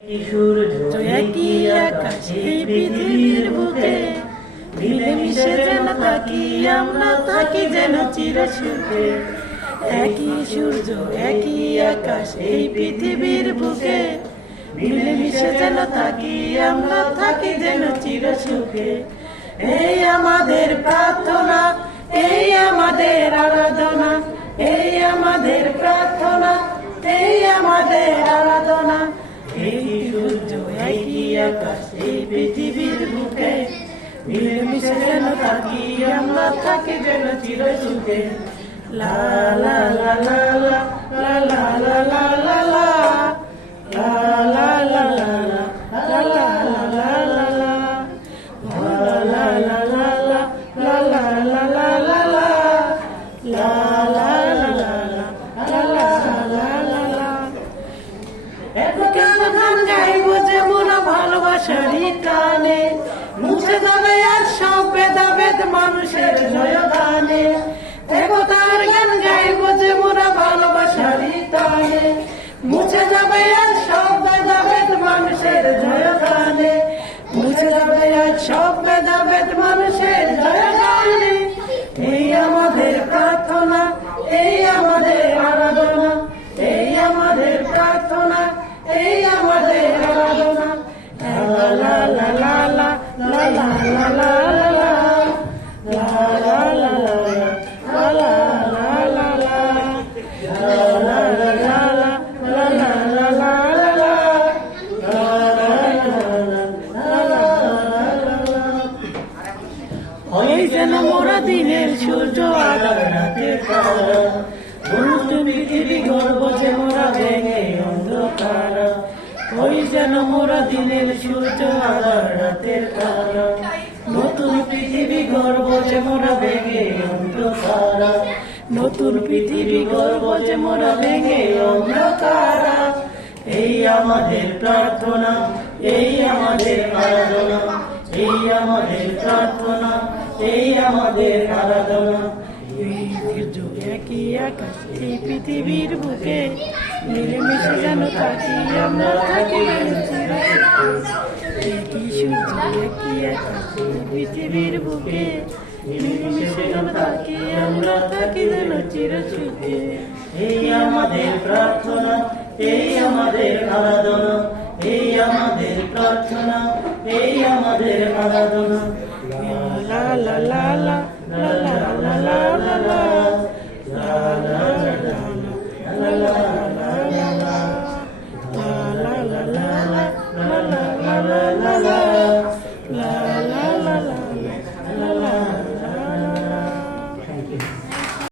সূর্য একই আকাশ এই পৃথিবীর বুকে মিলেমিশে যেন আমরা থাকি যেন চির সুখে একই সূর্য, একই আকাশ, এই পৃথিবীর বুকে মিলেমিশে যেন আমরা থাকি যেন চির এই আমাদের প্রার্থনা, এই আমাদের আরাধনা, এই আমাদের প্রার্থনা, এই আমাদের আকাশ এই পৃথিবীর বুকে মিলেমিশে যেন থাকি আমরা থাকি যেন চির সুখে লা টানে, মুছে যাবে আর সব ভেদাভেদ মানুষের জয় গানে দেবতার গান গাইবো যে মোরা ভালোবাসারই টানে, মুছে যাবে আর সব ভেদাভেদ মানুষের জয় গানে মুছে যাবে আর সব ভেদাভেদ মানুষের জয় গানে এই আমাদের প্রার্থনা, এই আমাদের আরাধনা, এই আমাদের প্রার্থনা, এই ওই যেন মোরা দিনের সূর্য আধার রাতে পৃথিবী গর্ব মোরা ভেঙে ওই যেন মোরা দিনের সূর্য আধার রাতের তারা। নতুন পৃথিবী গর্ব যে মোরা ভেঙে অন্ধকার। নতুন পৃথিবী গর্ব যে মোরা ভেঙে অন্ধকার। এই আমাদের প্রার্থনা, এই আমাদের আরাধনা, এই আমাদের প্রার্থনা, এই আমাদের আরাধনা। একই আকাশ, এই পৃথিবীর বুকে মিলেমিশে যেন থাকি, আমরা থাকি একই সূর্য, একই পৃথিবীর বুকে এই আমাদের প্রার্থনা এই আমাদের আরাধনা, এই আমাদের প্রার্থনা এই আমাদের আরাধনা লা লা লা লা লা